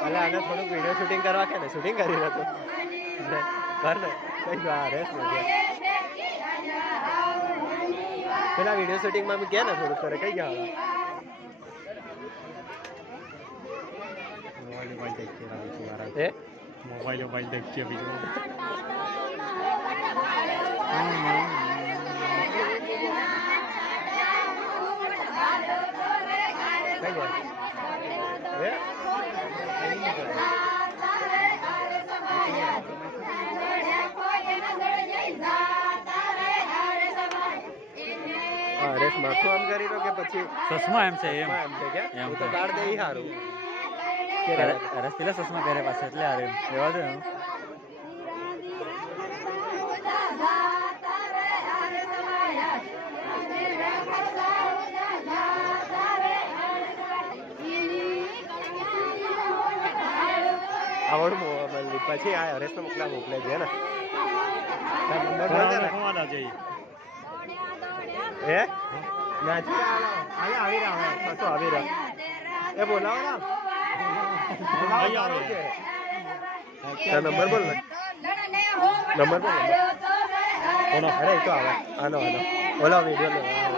અલા આને થોડુંક વીડિયો શૂટિંગ કરવા કે ને? શૂટિંગ કરી રહ્યો હતો ને, કઈ વાર પેલા વિડીયો શૂટિંગમાં બી ગયા ને થોડુંક કરે કઈ ગયા મોબાઈલ મોબાઈલ દેખીએ રહ્યો છું મારા એ મોબાઈલ મોબાઈલ દેખીએ બીજું કઈ ગયા એ હા રેસ માથું આમ કરી લો કે પછી ચશ્મા એમ છે એમ એમ છે કે એમ હું તો છે. કાઢ દે ઈ હારું અરે પેલા ચશ્મા પહેરે પાસે એટલે હારે એમ રેવા દે એમ. આવડું મોબાઈલ પછી આ હરેશ તો મોકલા મોકલે છે ને તારો નંબર બોલ હે? ના હાલે આવી રહ્યા પાછો આવી રહ્યા. એ બોલાવો ના. બોલાવો તારો છે. નંબર બોલ નંબર બોલ કોનો અરે તો આવે. આનો આનો. ઓલો વિડિયો લે.